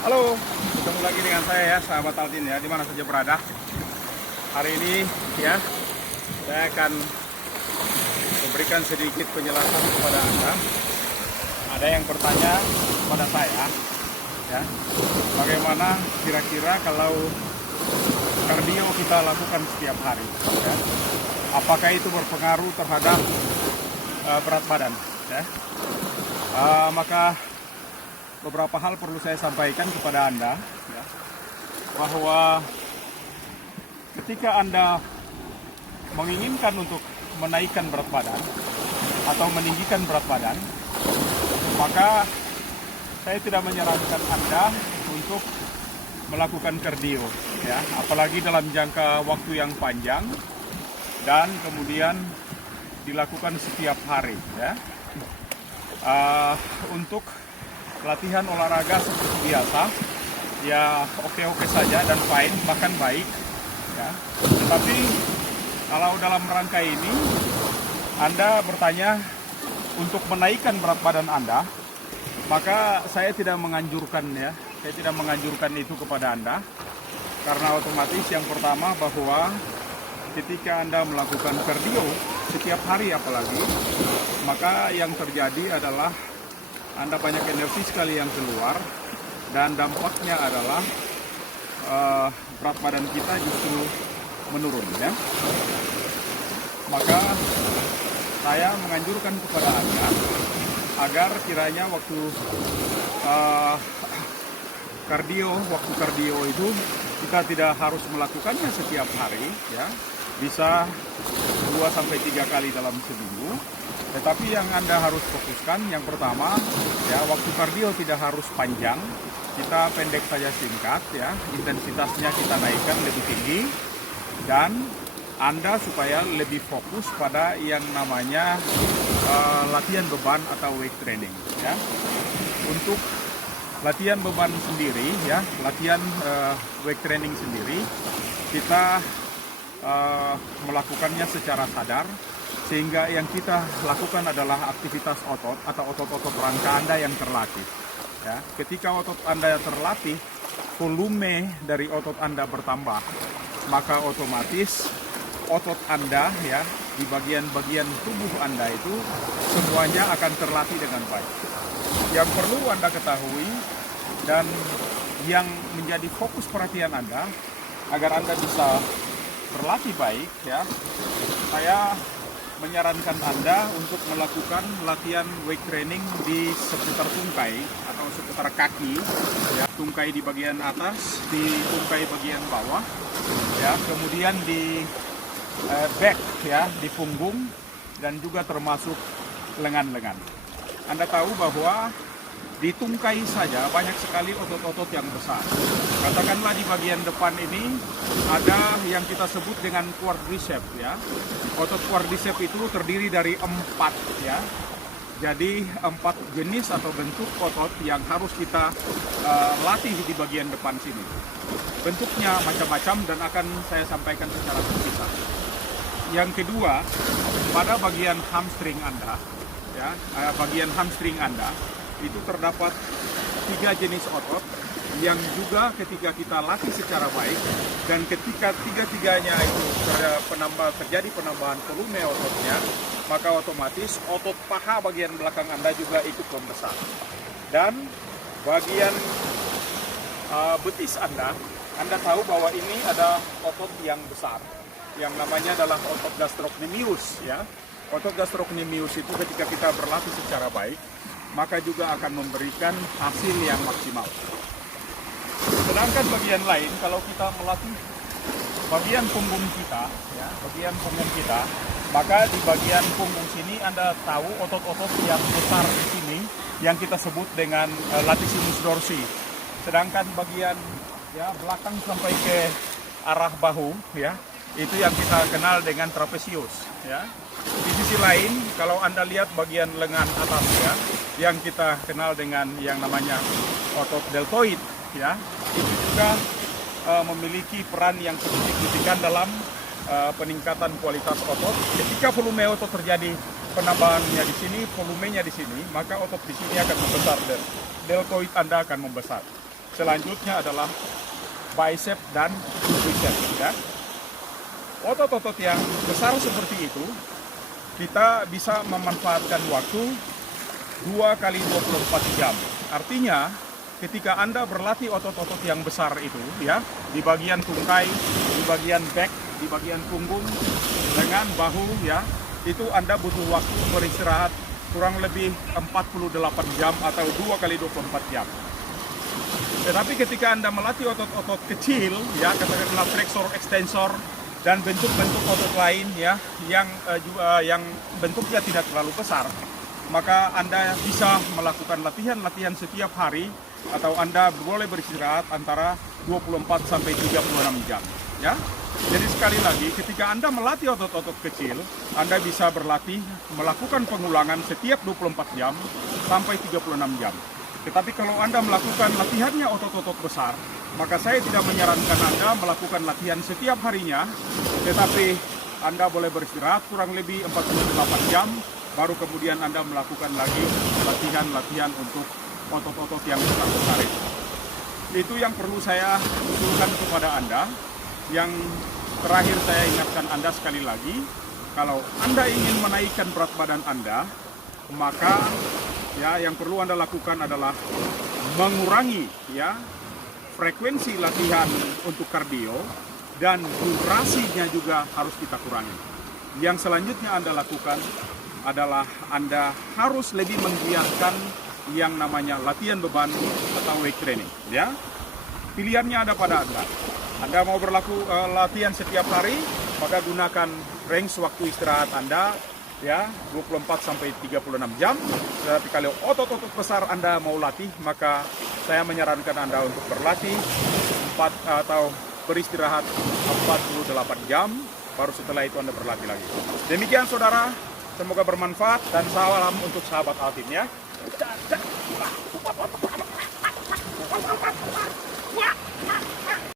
Halo, ketemu lagi dengan saya ya, sahabat Altin ya, di mana saja berada. Hari ini ya, saya akan memberikan sedikit penjelasan kepada Anda. Ada yang bertanya kepada saya, ya, bagaimana kira-kira kalau kardio kita lakukan setiap hari, ya, apakah itu berpengaruh terhadap berat badan, ya? Maka beberapa hal perlu saya sampaikan kepada Anda, ya, bahwa ketika Anda menginginkan untuk menaikkan berat badan atau meninggikan berat badan, maka saya tidak menyarankan Anda untuk melakukan kardio, ya, apalagi dalam jangka waktu yang panjang dan kemudian dilakukan setiap hari, ya. Untuk latihan olahraga seperti biasa, ya oke-oke saja dan fine, bahkan baik, ya. Tetapi kalau dalam rangka ini Anda bertanya untuk menaikkan berat badan Anda, maka saya tidak menganjurkan, ya, saya tidak menganjurkan itu kepada Anda, karena otomatis yang pertama bahwa ketika Anda melakukan kardio setiap hari apalagi, maka yang terjadi adalah Anda banyak energi sekali yang keluar, dan dampaknya adalah berat badan kita justru menurun, ya. Maka saya menganjurkan kepada Anda agar kiranya waktu kardio itu kita tidak harus melakukannya setiap hari, ya. Bisa 2-3 kali dalam seminggu. Tetapi yang Anda harus fokuskan, yang pertama, ya, waktu kardio tidak harus panjang, kita pendek saja, singkat, ya, intensitasnya kita naikkan lebih tinggi, dan Anda supaya lebih fokus pada yang namanya latihan beban atau weight training, ya. Untuk latihan beban sendiri, ya, latihan weight training sendiri, kita melakukannya secara sadar, sehingga yang kita lakukan adalah aktivitas otot atau otot-otot rangka Anda yang terlatih, ya. Ketika otot Anda terlatih, volume dari otot Anda bertambah, maka otomatis otot Anda, ya, di bagian-bagian tubuh Anda itu semuanya akan terlatih dengan baik. Yang perlu Anda ketahui dan yang menjadi fokus perhatian Anda agar Anda bisa berlatih baik, ya, saya menyarankan Anda untuk melakukan latihan weight training di seputar tungkai atau seputar kaki, ya, tungkai di bagian atas, di tungkai bagian bawah, ya, kemudian di back, ya, di punggung, dan juga termasuk lengan-lengan. Anda tahu bahwa di tungkai saja banyak sekali otot-otot yang besar. Katakanlah di bagian depan ini ada yang kita sebut dengan quadriceps, ya. Otot quadriceps itu terdiri dari 4, ya. Jadi 4 jenis atau bentuk otot yang harus kita latih di bagian depan sini. Bentuknya macam-macam dan akan saya sampaikan secara terpisah. Yang kedua, pada bagian hamstring Anda, ya, bagian hamstring Anda itu terdapat 3 jenis otot yang juga ketika kita latih secara baik dan ketika tiga-tiganya itu terjadi penambahan volume ototnya, maka otomatis otot paha bagian belakang Anda juga ikut membesar. Dan bagian betis Anda tahu bahwa ini ada otot yang besar yang namanya adalah otot gastrocnemius, ya. Otot gastrocnemius itu ketika kita berlatih secara baik, maka juga akan memberikan hasil yang maksimal. Sedangkan bagian lain, kalau kita melatih bagian punggung kita, ya, bagian punggung kita, maka di bagian punggung sini Anda tahu otot-otot yang besar di sini yang kita sebut dengan latissimus dorsi. Sedangkan bagian, ya, belakang sampai ke arah bahu, ya, itu yang kita kenal dengan trapezius, ya. Di sisi lain, kalau Anda lihat bagian lengan atas, ya, yang kita kenal dengan yang namanya otot deltoid, ya, itu juga memiliki peran yang signifikan dalam peningkatan kualitas otot. Ketika volume otot terjadi penambahannya di sini, volumenya di sini, maka otot di sini akan membesar dan deltoid Anda akan membesar. selanjutnya adalah bicep dan tricep, ya. Otot-otot yang besar seperti itu, kita bisa memanfaatkan waktu 2 kali 24 jam. Artinya, ketika Anda berlatih otot-otot yang besar itu, ya, di bagian tungkai, di bagian back, di bagian punggung, dengan bahu, ya, itu Anda butuh waktu beristirahat kurang lebih 48 jam atau 2 kali 24 jam. Tetapi ketika Anda melatih otot-otot kecil, ya, katakanlah flexor, extensor, dan bentuk-bentuk otot lain, ya, yang bentuknya tidak terlalu besar, maka Anda bisa melakukan latihan-latihan setiap hari, atau Anda boleh beristirahat antara 24 sampai 36 jam, ya. Jadi sekali lagi, ketika Anda melatih otot-otot kecil, Anda bisa berlatih melakukan pengulangan setiap 24 jam sampai 36 jam. Tetapi kalau Anda melakukan latihannya otot-otot besar, maka saya tidak menyarankan Anda melakukan latihan setiap harinya, tetapi Anda boleh beristirahat kurang lebih 48 jam, baru kemudian Anda melakukan lagi latihan-latihan untuk otot-otot yang besar-besar itu. Itu yang perlu saya usulkan kepada Anda. Yang terakhir saya ingatkan Anda sekali lagi, kalau Anda ingin menaikkan berat badan Anda, maka ya yang perlu Anda lakukan adalah mengurangi, ya, frekuensi latihan untuk kardio, dan durasinya juga harus kita kurangi. Yang selanjutnya Anda lakukan adalah Anda harus lebih menggiatkan yang namanya latihan beban atau weight training, ya. Pilihannya ada pada Anda. Anda mau latihan setiap hari, maka gunakan range waktu istirahat Anda, ya, 24 sampai 36 jam. Tetapi kalau otot-otot besar Anda mau latih, maka saya menyarankan Anda untuk berlatih atau beristirahat 48 jam, baru setelah itu Anda berlatih lagi. Demikian saudara, semoga bermanfaat dan salam untuk sahabat Altim, ya.